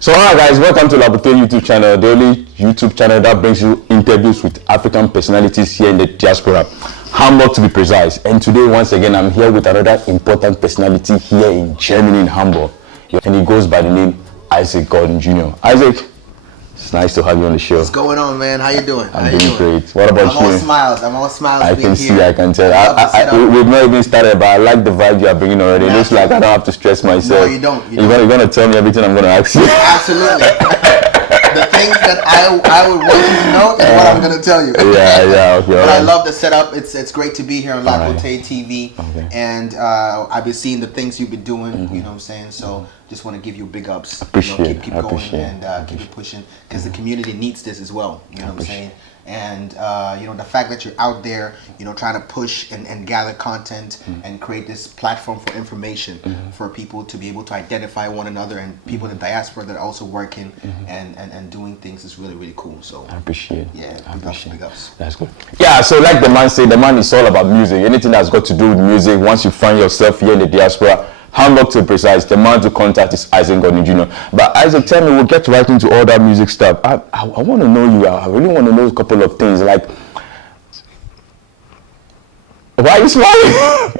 So alright guys, welcome to LapoteeTV YouTube channel, the only YouTube channel that brings you interviews with African personalities here in the diaspora. Hamburg to be precise. And today once again I'm here with another important personality here in Germany, in Hamburg. And he goes by the name Isaac Gordon Jr. Isaac, it's nice to have you on the show. What's going on, man? How you doing? I'm doing great. What about you? I'm all smiles. I can see, I can tell. We've not even started, but I like the vibe you are bringing already. It looks like I don't have to stress myself. No, you don't. You're going to tell me everything I'm going to ask you. Absolutely. The things that I would want you to know is what I'm going to tell you. Okay. But I love the setup. It's great to be here on LapoteeTV. Okay. And I've been seeing the things you've been doing, you know what I'm saying? So just want to give you big ups. Appreciate keep going and keep it pushing because the community needs this as well, you know what I'm saying? And the fact that you're out there, trying to push and gather content and create this platform for information for people to be able to identify one another and people in the diaspora that are also working and doing things is really, really cool. So I appreciate it. Yeah, big ups. That's good. Yeah, so like the man said, the man is all about music. Anything that's got to do with music, once you find yourself here in the diaspora, Hamburg to be precise, the man to contact is Isaac Gordon Jr. But Isaac, tell me, we'll get right into all that music stuff. I want to know you. I really want to know a couple of things. Like, why are you smiling?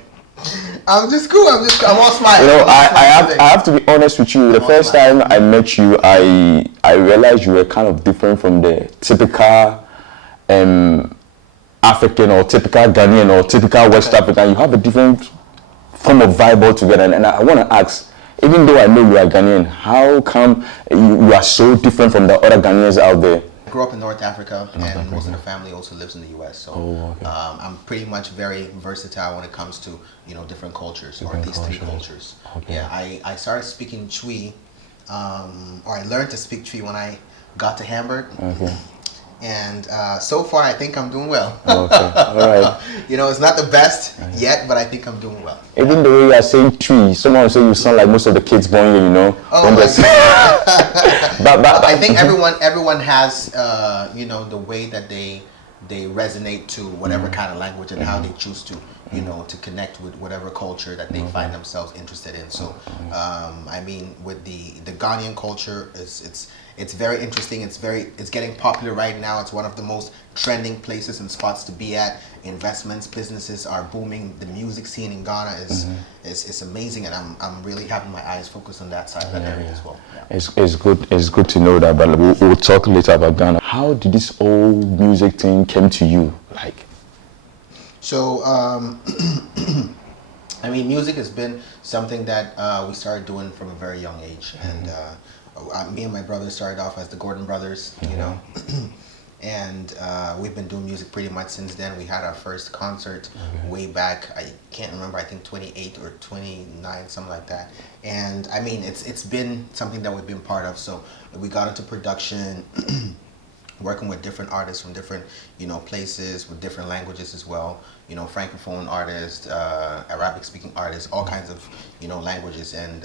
I'm just cool. I'm all smiling. I have to be honest with you. The first time I met you, I realized you were kind of different from the typical African or typical Ghanaian or typical West African. You have a different form of vibe altogether, and I want to ask, even though I know you are Ghanaian, how come you are so different from the other Ghanaians out there? I grew up in North Africa, and most of the family also lives in the U.S. So I'm pretty much very versatile when it comes to different cultures, or these three cultures. Okay. Yeah, I started speaking Twi, or I learned to speak Twi when I got to Hamburg. Okay. And so far, I think I'm doing well. Okay, all right. It's not the best yet, but I think I'm doing well. Even the way you are saying tree, someone will say you sound like most of the kids born here, Oh, but I think everyone has, the way that they resonate to whatever kind of language and how they choose to, to connect with whatever culture that they find themselves interested in. So, with the Ghanaian culture, it's very interesting. It's getting popular right now. It's one of the most trending places and spots to be at. Investments, businesses are booming. The music scene in Ghana is amazing, and I'm really having my eyes focused on that side of that area as well. Yeah. It's good to know that, but we'll talk later about Ghana. How did this whole music thing came to you? So, music has been something that we started doing from a very young age, and me and my brother started off as the Gordon Brothers, and we've been doing music pretty much since then. We had our first concert way back, I can't remember, I think 28 or 29, something like that. And it's been something that we've been part of. So we got into production, working with different artists from different places with different languages as well. Francophone artists, Arabic speaking artists, all kinds of languages. And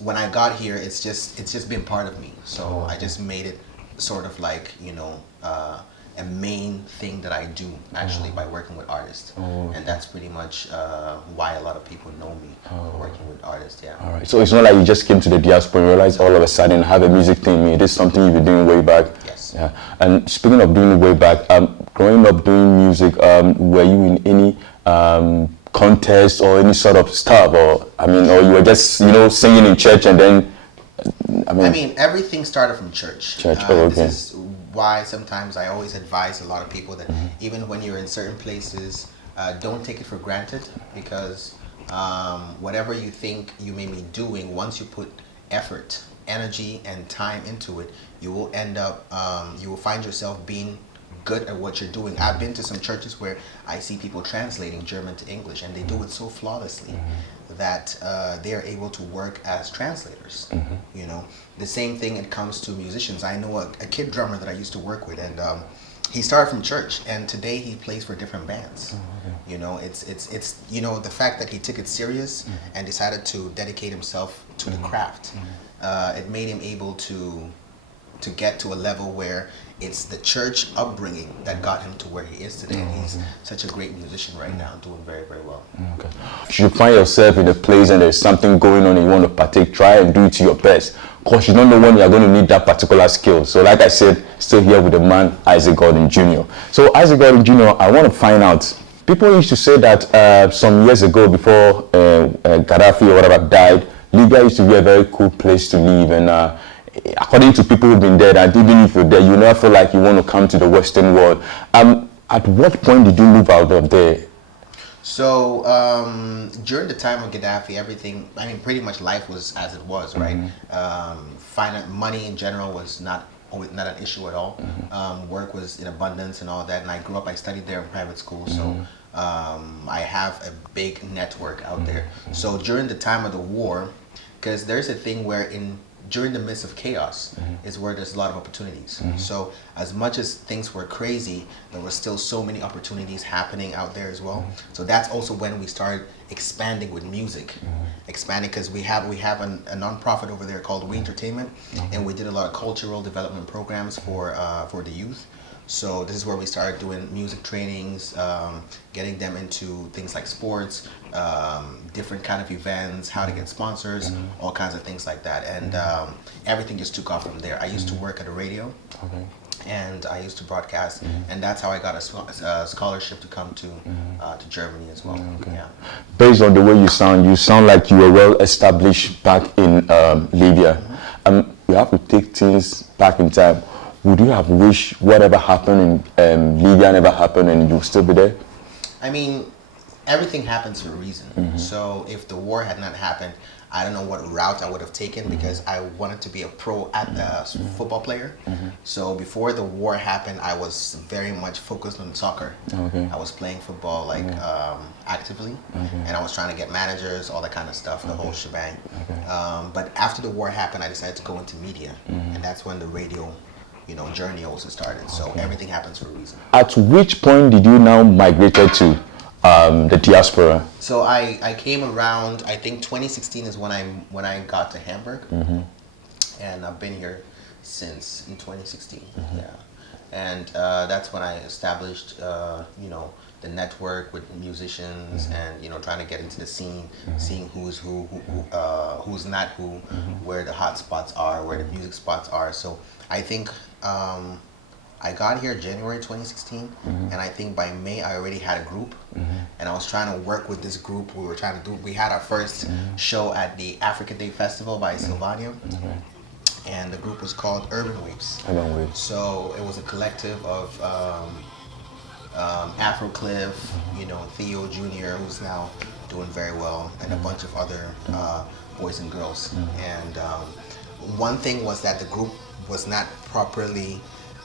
when I got here, it's just been part of me. So I just made it sort of like a main thing that I do actually by working with artists. And that's pretty much why a lot of people know me working with artists. Yeah. All right. So it's not like you just came to the diaspora and realized all of a sudden have a music thing. It is something you've been doing way back. Yes. Yeah. And speaking of doing it way back, growing up doing music, were you in any contest or any sort of stuff, or you were just singing in church and then? Everything started from church. This is why sometimes I always advise a lot of people that even when you're in certain places, don't take it for granted, because whatever you think you may be doing, once you put effort, energy, and time into it, you will end up, you will find yourself being good at what you're doing. I've been to some churches where I see people translating German to English, and they do it so flawlessly that they are able to work as translators. The same thing it comes to musicians. I know a kid drummer that I used to work with, and he started from church, and today he plays for different bands. It's the fact that he took it serious and decided to dedicate himself to the craft. It made him able to to get to a level where it's the church upbringing that got him to where he is today. And he's such a great musician right now, doing very, very well. Okay. Should you find yourself in a place and there's something going on and you want to partake, try and do it to your best. Because you don't know when you're going to need that particular skill. So like I said, still here with the man, Isaac Gordon Jr. So Isaac Gordon Jr., I want to find out, people used to say that some years ago before Gaddafi or whatever died, Libya used to be a very cool place to live. And according to people who've been there, that even if you're there, you never feel like you want to come to the Western world. At what point did you move out of there? So during the time of Gaddafi, everything, I mean, pretty much life was as it was, right? Money in general was not an issue at all. Work was in abundance and all that. And I grew up, I studied there in private school, so I have a big network out there. So during the time of the war, because there's a thing where during the midst of chaos is where there's a lot of opportunities. So as much as things were crazy, there were still so many opportunities happening out there as well. So that's also when we started expanding with music. Expanding because we have a non-profit over there called We Entertainment, and we did a lot of cultural development programs for the youth. So this is where we started doing music trainings, getting them into things like sports, different kind of events, how to get sponsors, all kinds of things like that. And everything just took off from there. I used to work at a radio, and I used to broadcast, and that's how I got a scholarship to come to Germany as well. Yeah. Based on the way you sound like you were well established back in Libya. You have to take things back in time. Would you have wished whatever happened in Libya never happened and you'll still be there? I mean, everything happens for a reason. So if the war had not happened, I don't know what route I would have taken because I wanted to be a pro football player. So before the war happened, I was very much focused on soccer. I was playing football like actively, and I was trying to get managers, all that kind of stuff, the whole shebang. But after the war happened, I decided to go into media, and that's when the radio journey also started. So everything happens for a reason. At which point did you now migrated to the diaspora? So I came around, I think 2016 is when I got to Hamburg, and I've been here since in 2016. Yeah, and that's when I established the network with musicians and trying to get into the scene, seeing who's who's not who, where the hot spots are, where the music spots are. So I think I got here January 2016, and I think by May I already had a group, and I was trying to work with this group. We had our first show at the African Day Festival by Sylvania, and the group was called Urban Waves. So it was a collective of Afro Cliff, Theo Jr., who's now doing very well, and a bunch of other boys and girls. And one thing was that the group was not properly,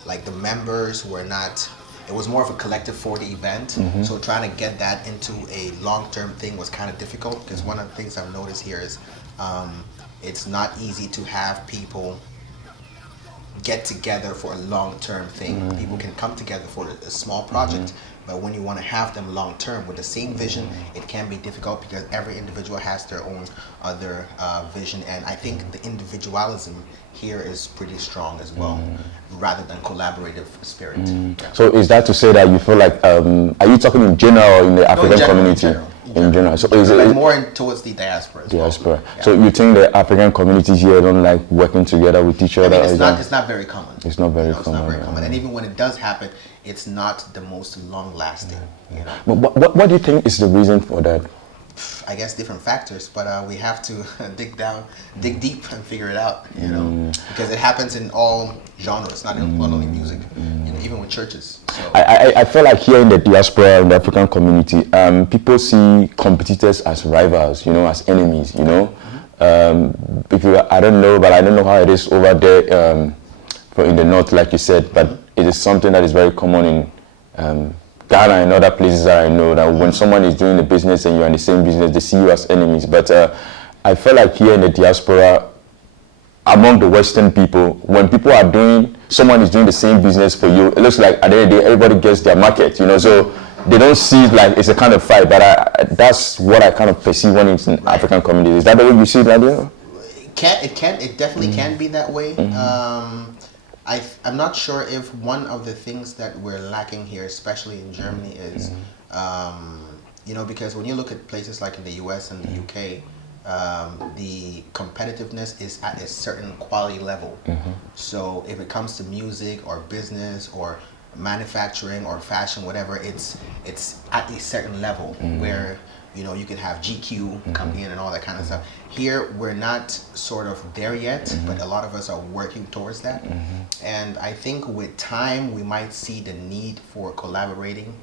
like the members were not, it was more of a collective for the event. So trying to get that into a long-term thing was kind of difficult, because one of the things I've noticed here is it's not easy to have people get together for a long-term thing. People can come together for a small project, but when you want to have them long-term with the same vision, it can be difficult because every individual has their own other vision, and I think the individualism here is pretty strong as well, rather than collaborative spirit. Yeah. So is that to say that you feel like, are you talking in general or in the African community? In general. So is it more towards the diaspora? Diaspora. Well. Yeah. So you think the African communities here don't like working together with each other? I mean, it's not very common. It's not very common. It's not very common, and even when it does happen, it's not the most long-lasting. But what do you think is the reason for that? I guess different factors, but we have to dig deep and figure it out, because it happens in all genres, not only music, even with churches. So. I feel like here in the diaspora, in the African community, people see competitors as rivals, as enemies, I don't know, but I don't know how it is over there in the north, like you said, but it is something that is very common in Ghana and other places that I know, that when someone is doing the business and you're in the same business, they see you as enemies. But I feel like here in the diaspora, among the Western people, when someone is doing the same business for you, it looks like at the end of the day, everybody gets their market, so they don't see it like it's a kind of fight. But that's what I kind of perceive when it's in African communities. Is that the way you see it, Nadia? It definitely can be that way. I'm not sure if one of the things that we're lacking here, especially in Germany, is, you know, because when you look at places like in the US and the UK, the competitiveness is at a certain quality level. So if it comes to music or business or manufacturing or fashion, whatever, it's at a certain level where, you know, you could have GQ come in and all that kind of stuff. Here, we're not sort of there yet, but a lot of us are working towards that. And I think with time, we might see the need for collaborating.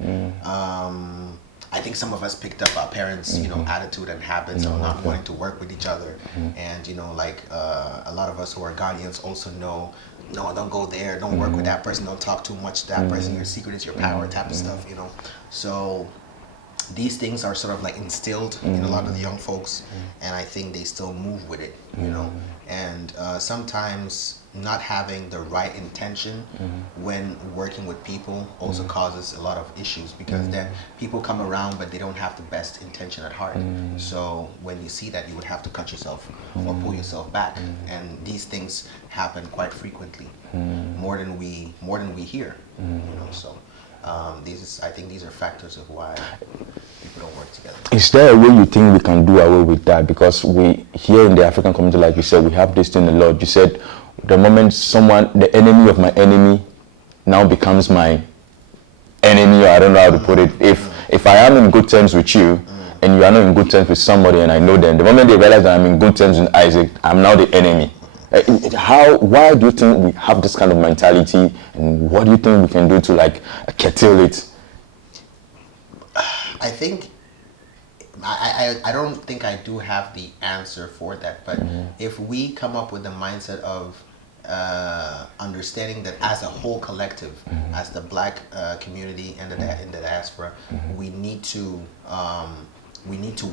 I think some of us picked up our parents', you know, attitude and habits of not wanting to work with each other. And, you know, like a lot of us who are guardians also know, no, don't go there, don't work with that person, don't talk too much to that person, your secret is your power type of stuff, you know. So these things are sort of like instilled in a lot of the young folks, and I think they still move with it, you know. And sometimes not having the right intention when working with people also causes a lot of issues, because then people come around but they don't have the best intention at heart. So when you see that, you would have to cut yourself or pull yourself back, and these things happen quite frequently, more than we hear, you know. So I think these are factors of why people don't work together. Is there a way you think we can do away with that? Because we here in the African community, like you said, we have this thing a lot. You said the moment the enemy of my enemy now becomes my enemy, or I don't know how to put it. If I am in good terms with you and you are not in good terms with somebody and I know them, the moment they realize that I'm in good terms with Isaac, I'm now the enemy. Why do you think we have this kind of mentality, and what do you think we can do to like curtail it? I think I don't think I do have the answer for that, but if we come up with the mindset of understanding that as a whole collective, as the black community and in the diaspora, we need to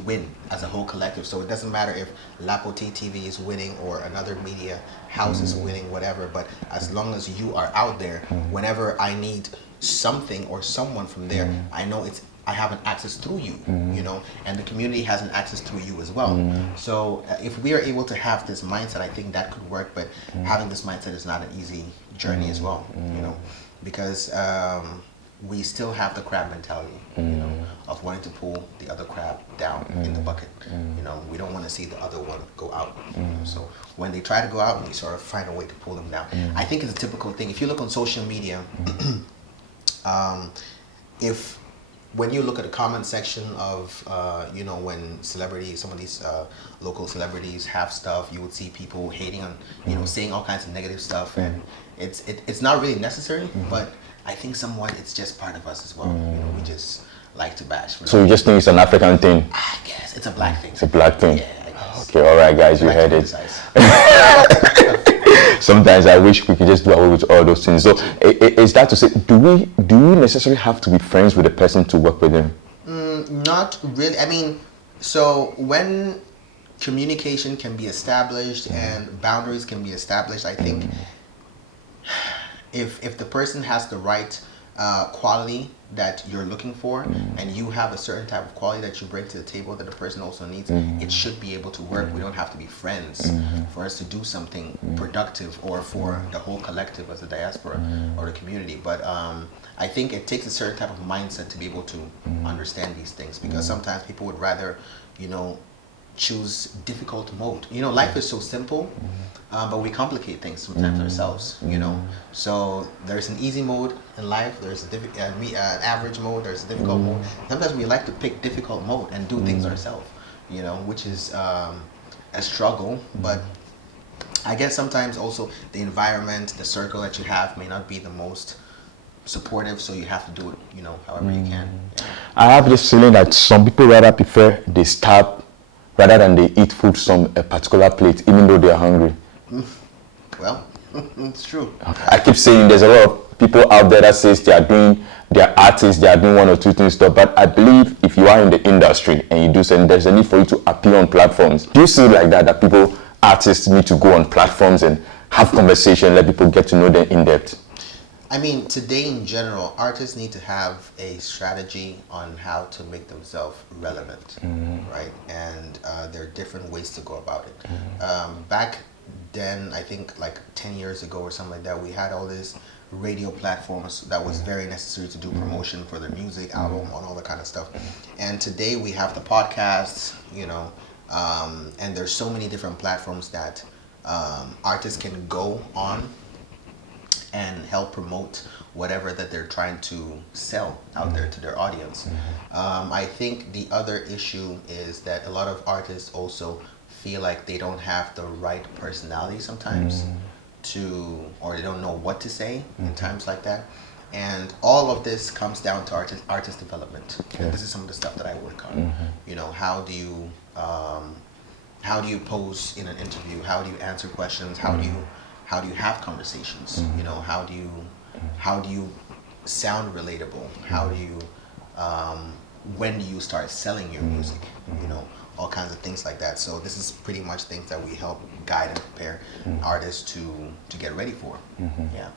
win as a whole collective. So it doesn't matter if LapoteeTV is winning or another media house is winning, whatever, but as long as you are out there, whenever I need something or someone from there, I know I have an access through you, you know, and the community has an access through you as well. So if we are able to have this mindset, I think that could work, but having this mindset is not an easy journey as well, you know, because we still have the crab mentality, you know, of wanting to pull the other crab down in the bucket. You know, we don't want to see the other one go out. You know? So when they try to go out, we sort of find a way to pull them down. I think it's a typical thing. If you look on social media, when you look at the comment section of, you know, when celebrities, some of these local celebrities have stuff, you would see people hating on, you know, saying all kinds of negative stuff, and it's not really necessary, but I think somewhat it's just part of us as well. You know, we just like to bash. So you just think it's an African thing? I guess it's a black thing. It's a black thing. Yeah, I guess. Okay, all right, guys, you heard it. Sometimes I wish we could just do away with all those things. So is that to say, do we necessarily have to be friends with the person to work with him? Not really. I mean, so when communication can be established and boundaries can be established, I think if the person has the right quality that you're looking for, and you have a certain type of quality that you bring to the table that the person also needs, it should be able to work. We don't have to be friends for us to do something productive, or for the whole collective as a diaspora or the community. But I think it takes a certain type of mindset to be able to understand these things, because sometimes people would rather, you know, choose difficult mode. You know, life is so simple, but we complicate things sometimes ourselves, you know. So there's an easy mode in life, there's an average mode, there's a difficult mode. Sometimes we like to pick difficult mode and do things ourselves, you know, which is a struggle. But I guess sometimes also the environment, the circle that you have may not be the most supportive, so you have to do it, you know, however you can. Yeah. I have this feeling that some people rather prefer they starve rather than they eat food from a particular plate, even though they are hungry. Well, it's true. I keep saying there's a lot of people out there that says they are artists, they are doing one or two things stuff, but I believe if you are in the industry and you do something, there's a need for you to appear on platforms. Do you see it like that people, artists, need to go on platforms and have conversation, let people get to know them in depth? I mean, today in general, artists need to have a strategy on how to make themselves relevant, right? And there are different ways to go about it. Back then I think like 10 years ago or something like that, we had all these radio platforms that was very necessary to do promotion for their music, album, and all that kind of stuff. And today we have the podcasts, you know, and there's so many different platforms that artists can go on and help promote whatever that they're trying to sell out there to their audience. I think the other issue is that a lot of artists also feel like they don't have the right personality sometimes to, or they don't know what to say in times like that. And all of this comes down to artist development. And this is some of the stuff that I work on. You know, how do you pose in an interview? How do you answer questions? How do you have conversations? You know, how do you sound relatable? How do you when do you start selling your music? You know, all kinds of things like that. So this is pretty much things that we help guide and prepare artists to get ready for. Yeah.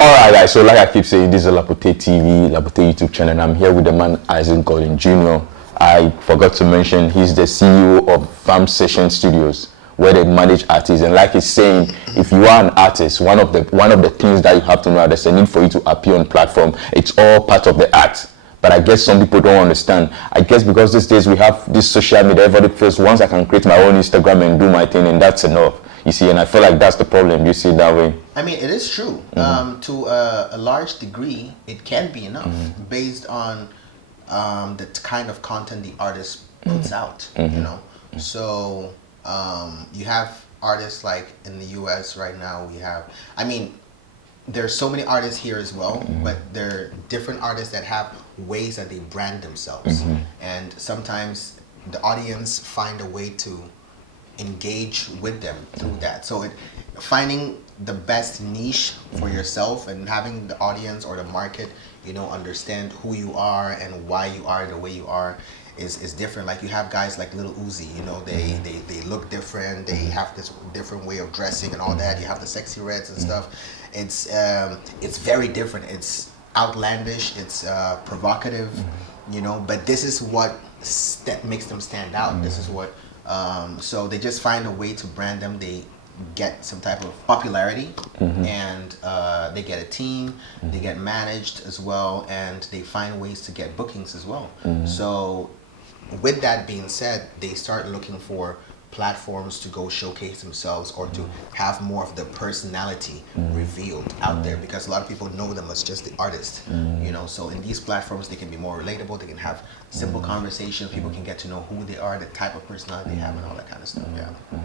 All right, guys. So like I keep saying, this is LapoteeTV, Lapotee YouTube channel, and I'm here with the man Isaac Gordon Jr. I forgot to mention he's the CEO of Farm Session Studios, where they manage artists. And like he's saying, if you are an artist, one of the things that you have to know, there's a need for you to appear on platform. It's all part of the act. But I guess some people don't understand. I guess because these days we have this social media, everybody feels once I can create my own Instagram and do my thing, and that's enough. You see, and I feel like that's the problem. You see it that way? I mean, it is true. To a large degree, it can be enough based on the kind of content the artist puts out. You know, so you have artists like in the U.S. right now. We have, I mean, there's so many artists here as well, but there are different artists that have ways that they brand themselves, and sometimes the audience find a way to engage with them through that. So finding the best niche for yourself and having the audience or the market, you know, understand who you are and why you are the way you are is different. Like you have guys like Little Uzi, you know, they look different, they have this different way of dressing and all that. You have the sexy reds and stuff. It's very different. It's outlandish, it's provocative, you know, but this is what makes them stand out. This is what so they just find a way to brand them. They get some type of popularity, and they get a team, they get managed as well, and they find ways to get bookings as well. So with that being said, they start looking for platforms to go showcase themselves or to have more of the personality revealed out there, because a lot of people know them as just the artist, you know. So in these platforms they can be more relatable, they can have simple conversations, people can get to know who they are, the type of personality they have, and all that kind of stuff.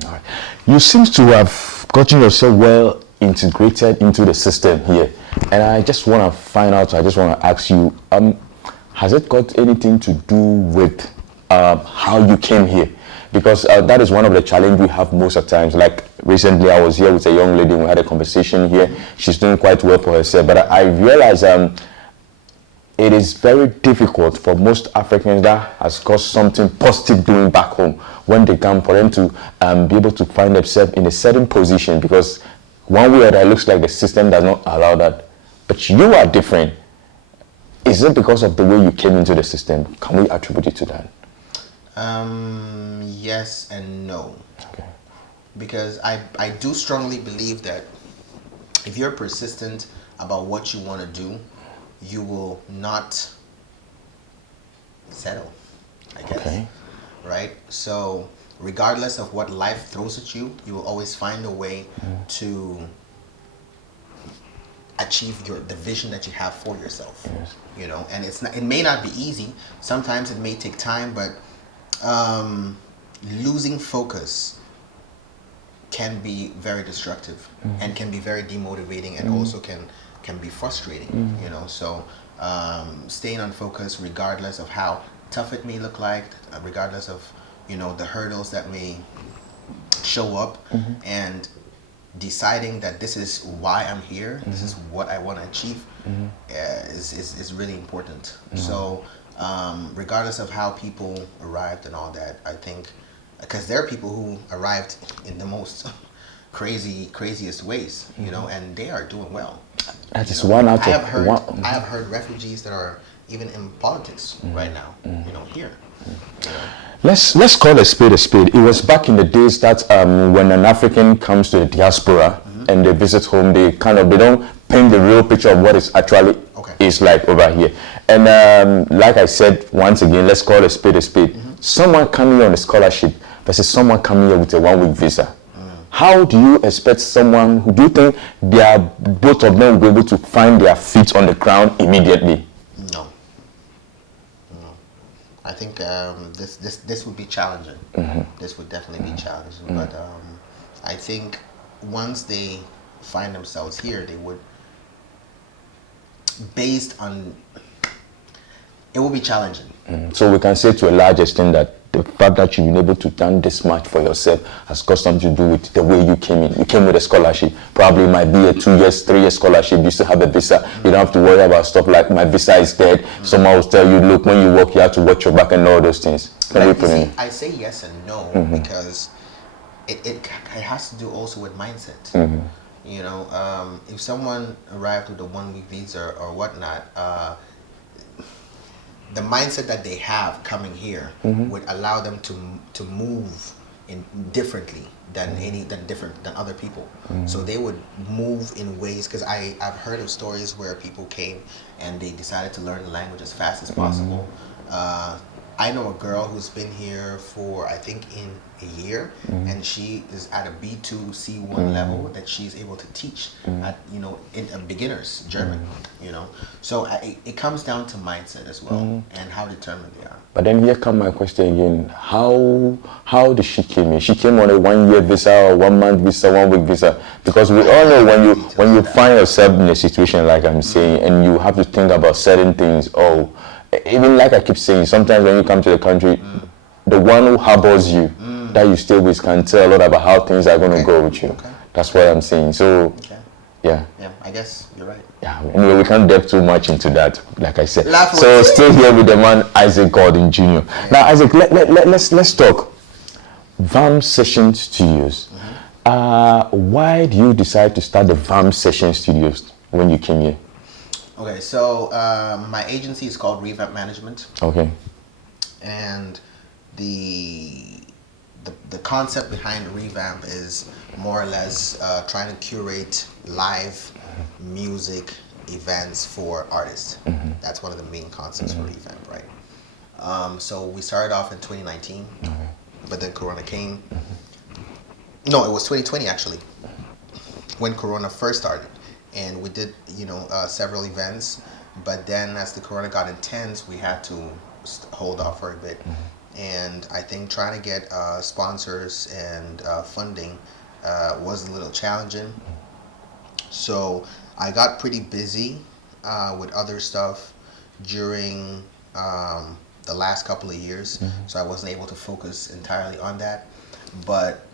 All right. You seem to have gotten yourself well integrated into the system here, and I just want to find out, I just want to ask you, has it got anything to do with how you came here? Because that is one of the challenges we have most of the times. Like recently I was here with a young lady and we had a conversation here. She's doing quite well for herself, but I realized it is very difficult for most Africans that has got something positive doing back home when they come, for them to be able to find themselves in a certain position, because one way or other it looks like the system does not allow that. But you are different. Is it because of the way you came into the system? Can we attribute it to that? Yes and no. Okay. Because I do strongly believe that if you're persistent about what you want to do, you will not settle, I guess. Okay. Right? So regardless of what life throws at you, you will always find a way to achieve the vision that you have for yourself. Yes. You know, and it may not be easy. Sometimes it may take time, but losing focus can be very destructive and can be very demotivating, and also can be frustrating, you know. So staying on focus regardless of how tough it may look like, regardless of, you know, the hurdles that may show up, and deciding that this is why I'm here, this is what I want to achieve, is really important. So regardless of how people arrived and all that, I think, because there are people who arrived in the most craziest ways, you know, and they are doing well. That is one out of I have heard refugees that are even in politics right now, you know, here. Let's call a spade a spade. It was back in the days that when an African comes to the diaspora and they visit home, they don't paint the real picture of what it actually is like over here. And like I said, once again, let's call a spade a spade. Someone coming here on a scholarship versus someone coming here with a 1-week visa. How do you expect someone do you think both of them will be able to find their feet on the ground immediately? No. I think this would be challenging. This would definitely be challenging. But I think once they find themselves here, they would, it will be challenging. So we can say to a large extent that the fact that you've been able to done this much for yourself has got something to do with the way you came in. You came with a scholarship. Probably it might be a 2 years, 3 year scholarship. You still have a visa. You don't have to worry about stuff like my visa is dead. Someone will tell you, look, when you work, you have to watch your back and all those things. I say yes and no because it has to do also with mindset. You know, if someone arrived with a 1-week visa or whatnot, the mindset that they have coming here would allow them to move in differently than other people. So they would move in ways, because I've heard of stories where people came and they decided to learn the language as fast as possible. I know a girl who's been here for I think in a year, and she is at a B2 C1 level that she's able to teach at in a beginner's German. So it comes down to mindset as well and how determined they are. But then here come my question again: how did she came in? She came on a 1-year visa or 1-month visa, 1-week visa? Because we all know when you find yourself in a situation like I'm saying, and you have to think about certain things. Even like I keep saying, sometimes when you come to the country, the one who harbors you, that you stay with, can tell a lot about how things are going to go with you. That's what I'm saying. So, yeah, I guess you're right. Yeah, anyway, we can't delve too much into that, like I said. So, still here with the man Isaac Gordon Jr. Now, Isaac, let's talk VAM Session Studios. Why do you decide to start the VAM Session Studios when you came here? Okay, so my agency is called Revamp Management. Okay. And the concept behind Revamp is more or less trying to curate live music events for artists. That's one of the main concepts for Revamp, right? So we started off in 2019, but then Corona came. No, it was 2020 actually, when Corona first started. And we did, several events, but then as the Corona got intense, we had to hold off for a bit. And I think trying to get sponsors and funding was a little challenging. So I got pretty busy with other stuff during the last couple of years, so I wasn't able to focus entirely on that. But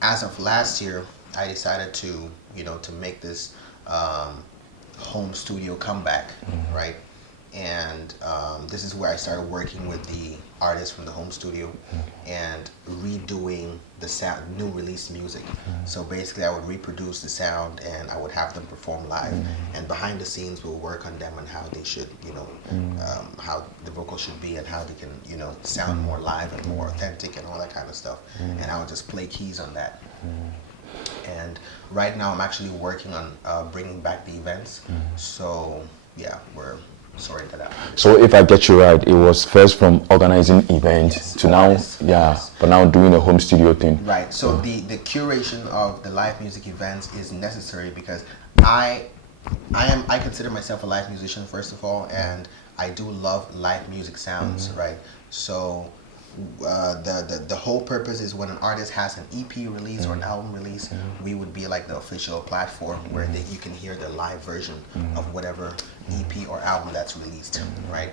as of last year, I decided to, to make this home studio comeback, right? And this is where I started working with the artists from the home studio and redoing the sound, new release music. So basically I would reproduce the sound and I would have them perform live, and behind the scenes we'll work on them and how they should, how the vocal should be and how they can, sound more live and more authentic and all that kind of stuff. And I would just play keys on that. And right now I'm actually working on bringing back the events. So yeah, we're sorting that out. So if I get you right, it was first from organizing events to now, but now doing a home studio thing. Right. So the curation of the live music events is necessary because I consider myself a live musician first of all, and I do love live music sounds, right? So the whole purpose is when an artist has an EP release or an album release, we would be like the official platform where you can hear the live version of whatever EP or album that's released, right?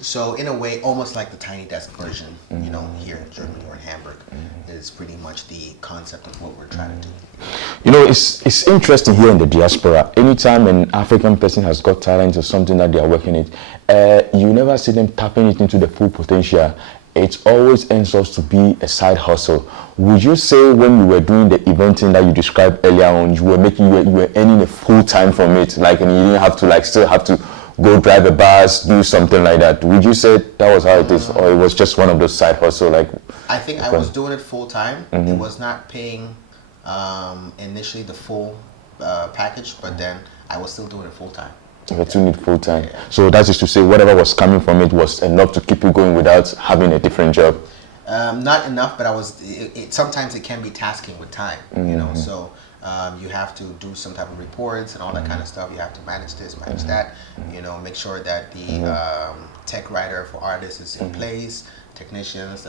So in a way, almost like the Tiny Desk version, here in Germany or in Hamburg, is pretty much the concept of what we're trying to do. It's interesting here in the diaspora. Anytime an African person has got talent or something that they are working it, you never see them tapping it into the full potential. It always ends up to be a side hustle. Would you say when you were doing the eventing that you described earlier on, you were earning a full time from it, and you didn't have to still have to go drive a bus, do something like that. Would you say that was how it is, or it was just one of those side hustle? Like, I think I was doing it full time. It was not paying initially the full package, but then I was still doing it full time. You still need full time. Yeah. So that is to say, whatever was coming from it was enough to keep you going without having a different job. Not enough, but sometimes it can be tasking with time, you know. So you have to do some type of reports and all that kind of stuff. You have to manage this, manage that. You know, make sure that the tech writer for artists is in place, technicians,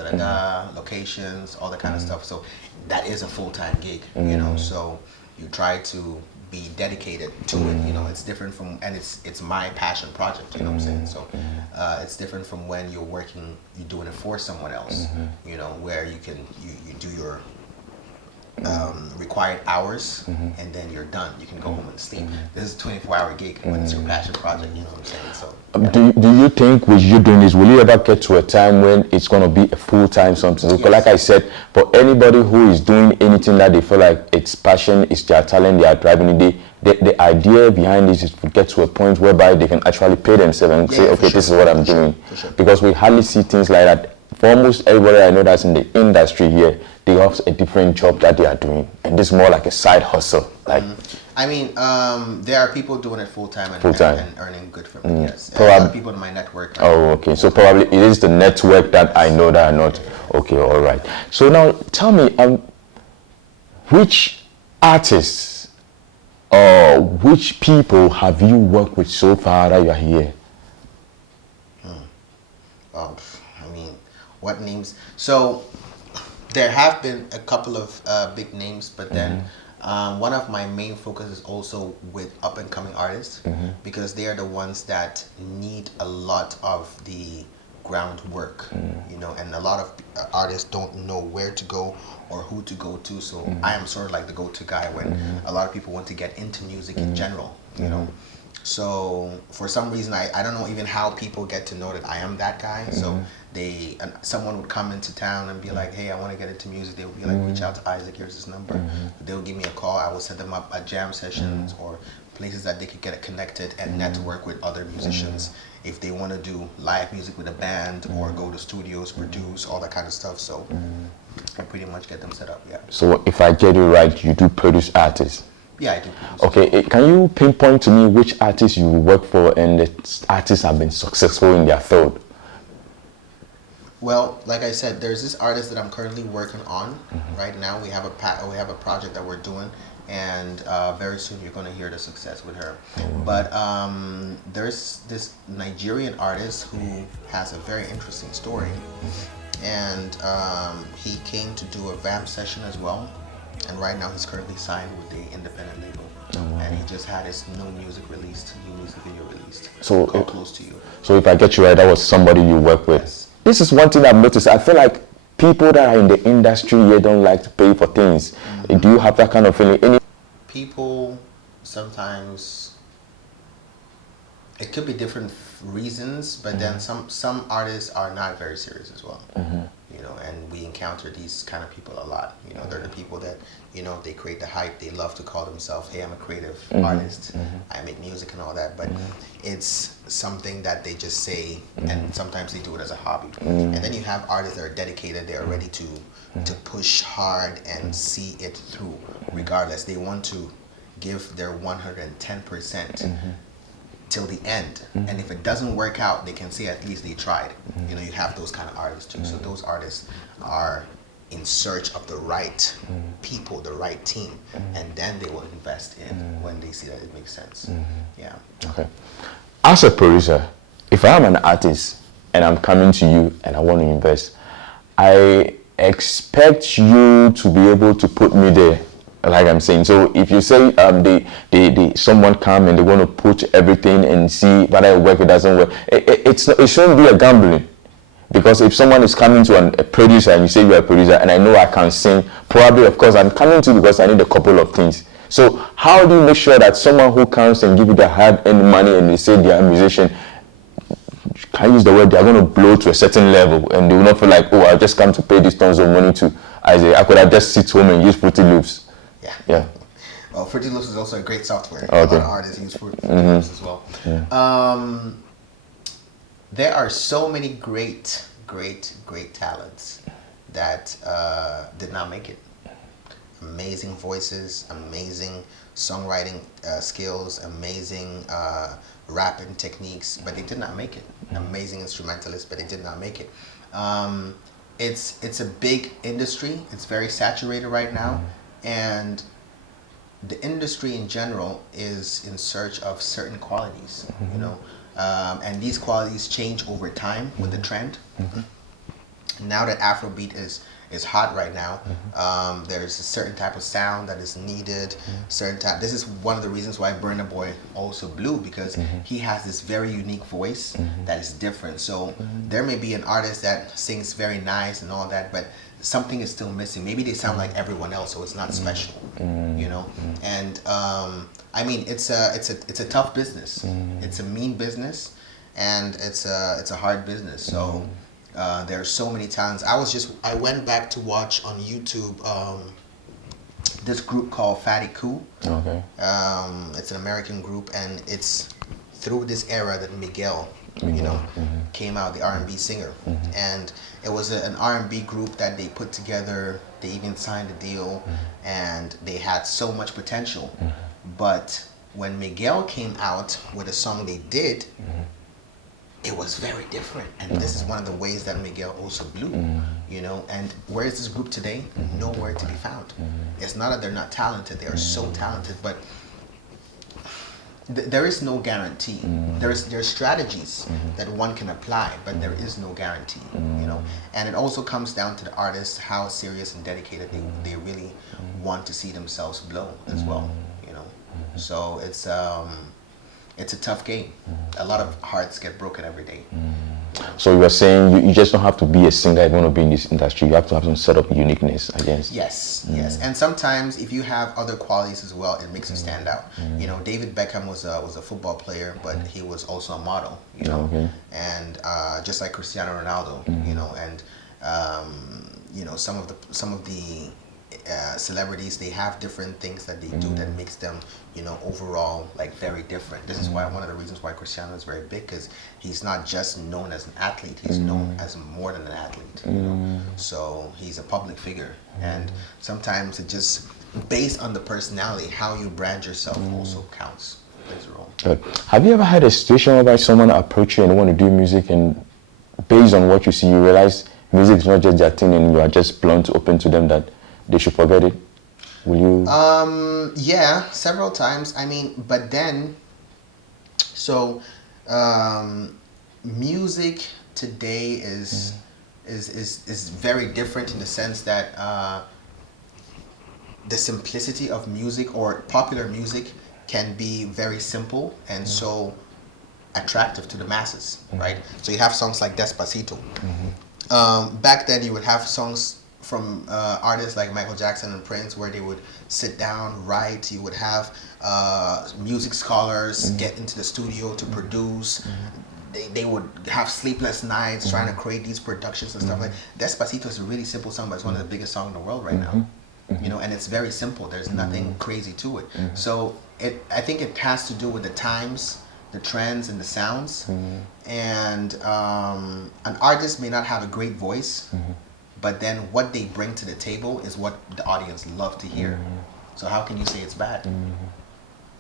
locations, all that kind of stuff. So that is a full-time gig, you know. So you try to be dedicated to it, you know. It's different from, and it's my passion project, you know what I'm saying. So it's different from when you're doing it for someone else, you know, where you do your required hours and then you're done. You can go home and sleep. This is a 24-hour gig when it's your passion project, you know what I'm saying. So do you think with you doing this, will you ever get to a time when it's going to be a full-time something? Because like I said, for anybody who is doing anything that they feel like it's passion, it's their talent, they are driving it, the idea behind this is to get to a point whereby they can actually pay themselves and say, okay, this is what I'm doing. Because we hardly see things like that. For almost everybody I know that's in the industry here, they have a different job that they are doing, and this is more like a side hustle. Like, I mean, there are people doing it full time and earning good from it. Yes, probably people in my network. Oh, okay. So probably it is the network that I know that are not okay. All right. So now tell me, which artists or which people have you worked with so far that you are here? Oh, I mean, what names? So there have been a couple of big names, but then one of my main focus is also with up and coming artists, because they are the ones that need a lot of the groundwork, you know, and a lot of artists don't know where to go or who to go to. So I am sort of like the go-to guy when a lot of people want to get into music in general, you know. So for some reason, I don't know even how people get to know that I am that guy. So someone would come into town and be like, hey, I want to get into music. They would be like, reach out to Isaac, here's his number. They'll give me a call. I will set them up at jam sessions or places that they could get connected and network with other musicians if they want to do live music with a band or go to studios, produce, all that kind of stuff. So I pretty much get them set up, yeah. So if I get it right, you do produce artists? Yeah, I do. Okay, can you pinpoint to me which artists you work for and the artists have been successful in their field? Well, like I said, there's this artist that I'm currently working on right now. We have a project that we're doing, and very soon you're going to hear the success with her. But there's this Nigerian artist who has a very interesting story, and he came to do a vamp session as well. And right now he's currently signed with the independent label. And he just had his new music video released. So called Close to You. So if I get you right, that was somebody you work with. Yes. This is one thing I've noticed. I feel like people that are in the industry here don't like to pay for things. Do you have that kind of feeling? People sometimes, it could be different reasons, but then some artists are not very serious as well. You know, and we encounter these kind of people a lot. You know, they're the people that, you know, they create the hype. They love to call themselves, hey, I'm a creative artist. I make music and all that. But it's something that they just say, and sometimes they do it as a hobby. And then you have artists that are dedicated. They are ready to push hard and see it through regardless. They want to give their 110%. Till the end, and if it doesn't work out, they can say at least they tried. You know, you have those kind of artists too. So those artists are in search of the right people, the right team, and then they will invest in when they see that it makes sense. Yeah. Okay. As a producer, if I am an artist and I'm coming to you and I want to invest, I expect you to be able to put me there. Like I'm saying, so if you say someone come and they want to put everything and see whether it works, it doesn't work, it shouldn't be a gambling. Because if someone is coming to a producer and you say you're a producer and I know I can sing, probably of course I'm coming to you because I need a couple of things. So how do you make sure that someone who comes and give you the hard-earned money and they say they are a musician, can I use the word, they are going to blow to a certain level and they will not feel like, oh, I just come to pay these tons of money to Isaac. I could have just sit home and use Fruity Loops. Yeah. Well, Fruity Loops is also a great software. Okay. A lot of artists use Fruity Loops as well. There are so many great talents that did not make it. Amazing voices, amazing songwriting skills, amazing rapping techniques, but they did not make it. Amazing instrumentalists, but they did not make it. It's a big industry. It's very saturated right now, and the industry in general is in search of certain qualities, you know, and these qualities change over time with the trend. Now that Afrobeat is hot right now, there's a certain type of sound that is needed. Certain type. This is one of the reasons why Burna Boy also blew, because he has this very unique voice that is different. So there may be an artist that sings very nice and all that, but something is still missing. Maybe they sound like everyone else, so it's not special, you know. And I mean, it's a tough business. It's a mean business, and it's a hard business. So. There are so many talents. I went back to watch on YouTube this group called Fatty Cool. Okay. It's an American group, and it's through this era that Miguel, you know, came out, the R&B singer. And it was an R&B group that they put together. They even signed a deal, and they had so much potential. But when Miguel came out with a song they did, it was very different, and this is one of the ways that Miguel also blew, you know. And where is this group today? Nowhere to be found. It's not that they're not talented; they are so talented, but there is no guarantee. There's strategies that one can apply, but there is no guarantee, you know. And it also comes down to the artist, how serious and dedicated they really want to see themselves blow as well, you know. So it's a tough game. A lot of hearts get broken every day. So you are saying you just don't have to be a singer if you want to be in this industry. You have to have some sort of uniqueness, I guess. Yes, yes. And sometimes if you have other qualities as well, it makes you stand out. You know, David Beckham was a football player, but he was also a model, you know. And just like Cristiano Ronaldo, you know, and you know, some of the celebrities, they have different things that they do that makes them, you know, overall like very different. This is why one of the reasons why Cristiano is very big, because he's not just known as an athlete, he's known as more than an athlete, you know. So he's a public figure, and sometimes it just based on the personality, how you brand yourself also counts, plays a role. Good. Have you ever had a situation whereby someone approach you and want to do music, and based on what you see, you realize music is not just their thing, and you are just blunt open to them that they should forget it? Will you? Yeah, several times. I mean, but then, so music today is very different in the sense that the simplicity of music, or popular music, can be very simple and so attractive to the masses, right? So you have songs like Despacito. Back then, you would have songs from artists like Michael Jackson and Prince, where they would sit down, write. You would have music scholars get into the studio to produce. They would have sleepless nights trying to create these productions and stuff like that. Despacito is a really simple song, but it's one of the biggest songs in the world right now. You know, and it's very simple. There's nothing crazy to it. So I think it has to do with the times, the trends, and the sounds. And an artist may not have a great voice, but then what they bring to the table is what the audience love to hear. So how can you say it's bad?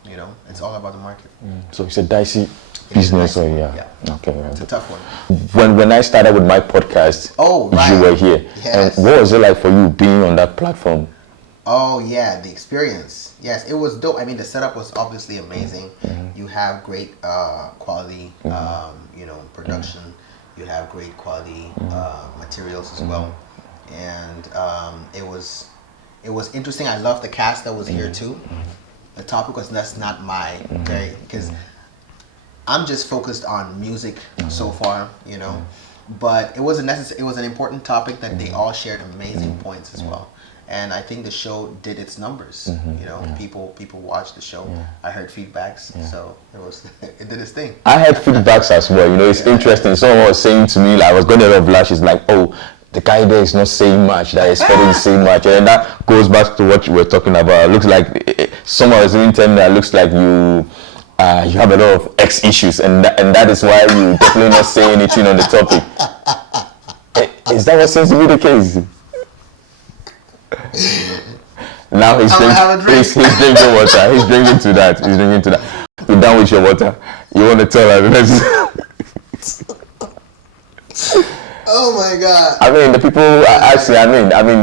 You know, it's all about the market. So it's a dicey business, or yeah. Okay, right. It's a tough one. When I started with my podcast, you were here. Yes. And what was it like for you being on that platform? Oh yeah, the experience. Yes, it was dope. I mean, the setup was obviously amazing. You have great quality, you know, production. You have great quality materials as well, and it was interesting. I loved the cast that was here too. The topic was that's not my because I'm just focused on music so far, you know. But it was it was an important topic that they all shared amazing points as well. And I think the show did its numbers. You know, people watched the show. I heard feedbacks, so it did its thing. I heard feedbacks as well. You know, it's interesting. Someone was saying to me, like, I was going to love lashes, like, oh, the guy there is not saying much. That is expecting to say much, and that goes back to what you were talking about. It looks like someone was even telling me that looks like you have a lot of ex issues, and that is why you definitely not say anything on the topic. Is that what seems to be the case? Now he's drinking water. He's drinking to that. He's drinking to that. You're done with your water. You want to tell her? Oh my God! I mean, the people actually.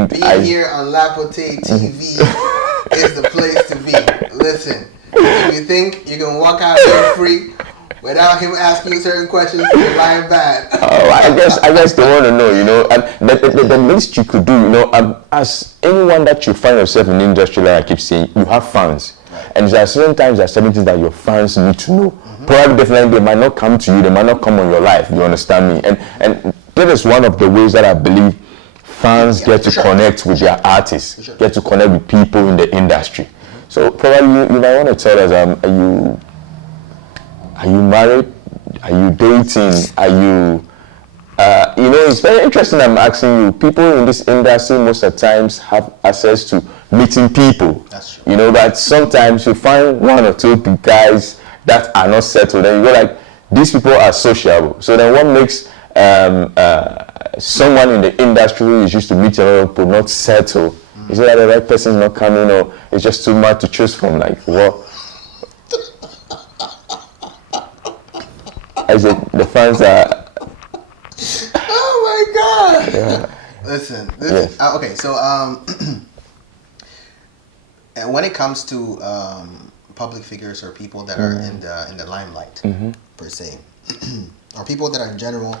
Being here on LapoteeTV is the place to be. Listen, if you think you can walk out here free without him asking you certain questions, you're lying bad. Oh, I guess they want to know, and the least you could do, as anyone that you find yourself in the industry, like I keep saying, you have fans. Right. And there are certain times, there are certain things that your fans need to know. Probably, definitely, they might not come to you, they might not come on your life, you understand me? And that is one of the ways that I believe fans get to connect with their artists, get to connect with people in the industry. So probably you might want to tell us, are you married? Are you dating? Are you, it's very interesting. I'm asking you, people in this industry most of the times have access to meeting people. That's true. But sometimes you find one or two guys that are not settled, and you go like, these people are sociable. So then what makes someone in the industry who is used to meet a lot of people not settle? Is it that the right person is not coming, or it's just too much to choose from? Like, what? I said, the fans are... Oh my God! Yeah. Listen, Yes. Okay, so when it comes to public figures or people that are in the limelight, per se, or people that are in general,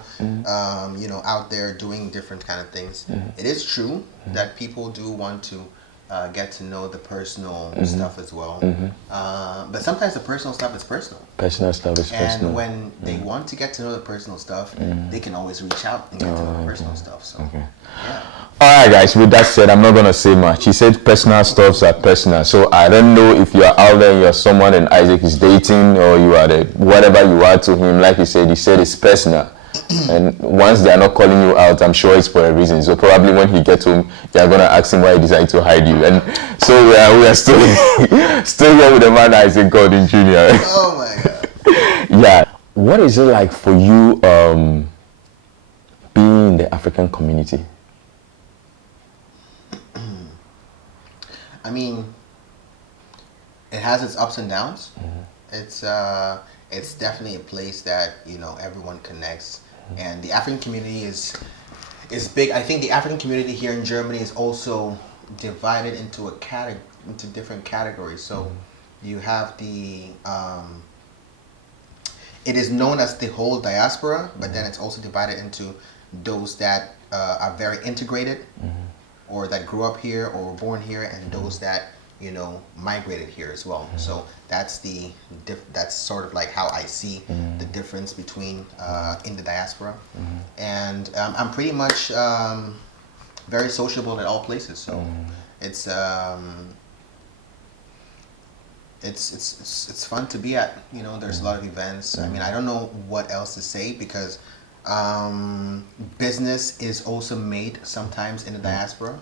out there doing different kind of things, it is true that people do want to get to know the personal stuff as well. But sometimes the personal stuff is personal. Personal stuff is personal. And when they want to get to know the personal stuff, they can always reach out and get to know the personal stuff. So, yeah. All right, guys. With that said, I'm not gonna say much. He said personal stuffs are personal. So I don't know if you are out there and you're someone and Isaac is dating, or you are whatever you are to him. Like he said it's personal. And once they are not calling you out, I'm sure it's for a reason. So probably when he gets home, they are gonna ask him why he decided to hide you. And so we are still still here with the man Isaac Gordon Jr. Oh my God. Yeah. What is it like for you being in the African community? I mean, it has its ups and downs. It's definitely a place that everyone connects, and the African community is big. I think the African community here in Germany is also divided into different categories. So you have it is known as the whole diaspora, but then it's also divided into those that are very integrated, or that grew up here or were born here, and those that migrated here as well. So that's that's sort of like how I see the difference between in the diaspora, and I'm pretty much very sociable at all places. So it's fun to be at. There's a lot of events. I mean, I don't know what else to say, because business is also made sometimes in the diaspora.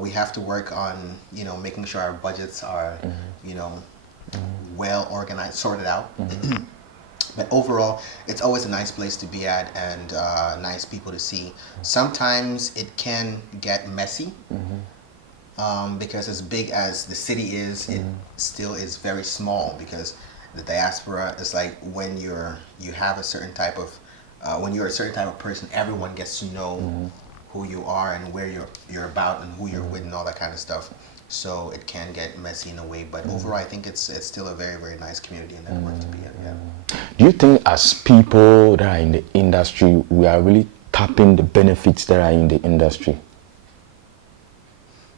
We have to work on making sure our budgets are well organized, sorted out. But overall, it's always a nice place to be at, and nice people to see. Sometimes it can get messy, because as big as the city is, it still is very small, because the diaspora is like when you have a certain type of when you're a certain type of person, everyone gets to know who you are and where you're about and who you're with and all that kind of stuff. So it can get messy in a way, but overall, I think it's still a very, very nice community and network to be in. Yeah. Do you think, as people that are in the industry, we are really tapping the benefits that are in the industry?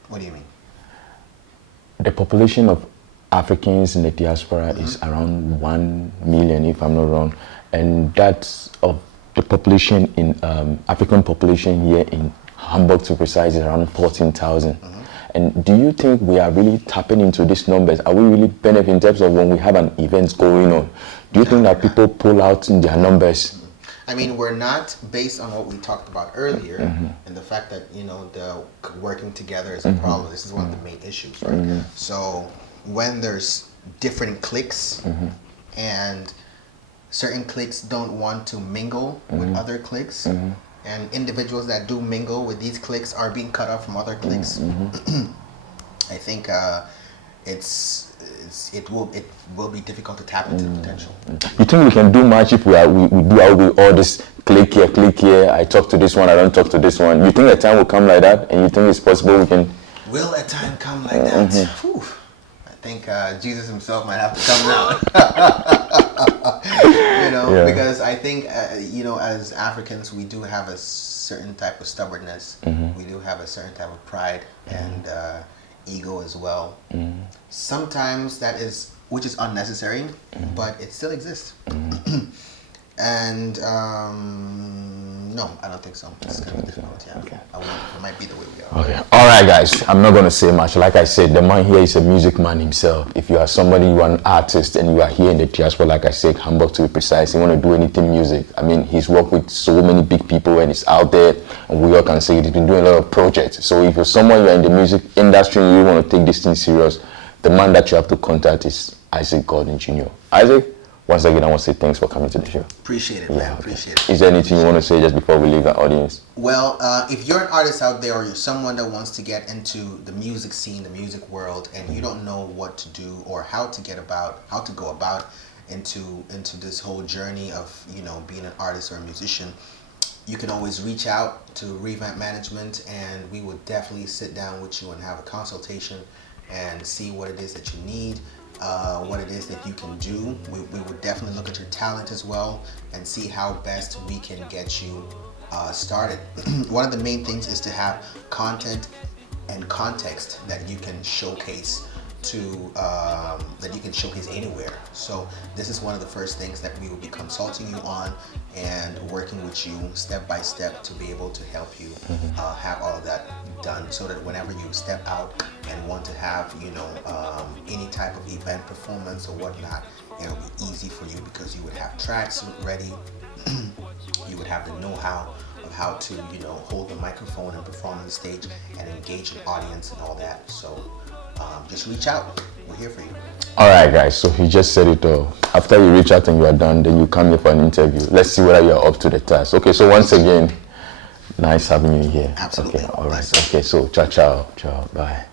What do you mean? The population of Africans in the diaspora is around 1 million, if I'm not wrong, and that's of the population in African population here in Hamburg, to precise, is around 14,000. And do you think we are really tapping into these numbers? Are we really benefiting in terms of when we have an event going on? Do you think that people pull out in their numbers? I mean, we're not, based on what we talked about earlier, and the fact that the working together is a problem. This is one of the main issues, right? So when there's different cliques and certain cliques don't want to mingle with other cliques, and individuals that do mingle with these cliques are being cut off from other cliques. I think it will be difficult to tap into the potential. You think we can do much if we do all this click here, I talk to this one, I don't talk to this one? You think a time will come like that, and you think it's possible we can? Will a time come like that? Whew. I think Jesus himself might have to come now. Because I think as Africans, we do have a certain type of stubbornness. We do have a certain type of pride and ego as well. Sometimes which is unnecessary, but it still exists. And no, I don't think so. It's going to be difficult. Yeah. Okay. It might be the way we are. Okay. All right, guys. I'm not going to say much. Like I said, the man here is a music man himself. If you are somebody, you are an artist, and you are here in the diaspora, like I said, Hamburg to be precise, you want to do anything music. I mean, he's worked with so many big people, and he's out there, and we all can say he's been doing a lot of projects. So if you're someone, you're in the music industry, and you want to take this thing serious, the man that you have to contact is Isaac Gordon Jr. Isaac, once again, I want to say thanks for coming to the show. Appreciate it, man. Appreciate it. Is there anything you want to say just before we leave our audience? Well, if you're an artist out there, or you're someone that wants to get into the music scene, the music world, and you don't know what to do or how to go about into this whole journey of being an artist or a musician, you can always reach out to Revamp Management, and we would definitely sit down with you and have a consultation and see what it is that you need. What it is that you can do. We would definitely look at your talent as well and see how best we can get you started. One of the main things is to have content and context that you can showcase anywhere. So this is one of the first things that we will be consulting you on and working with you step by step to be able to help you have all of that done, so that whenever you step out and want to have any type of event, performance or whatnot, it'll be easy for you, because you would have tracks ready. You would have the know-how of how to hold the microphone and perform on the stage and engage an audience and all that. So just reach out. We're here for you. All right, guys. So he just said it all. After you reach out and you are done, then you come here for an interview. Let's see whether you are up to the task. Okay. So once again, nice having you here. Absolutely. Okay. All right. Okay. So ciao, bye.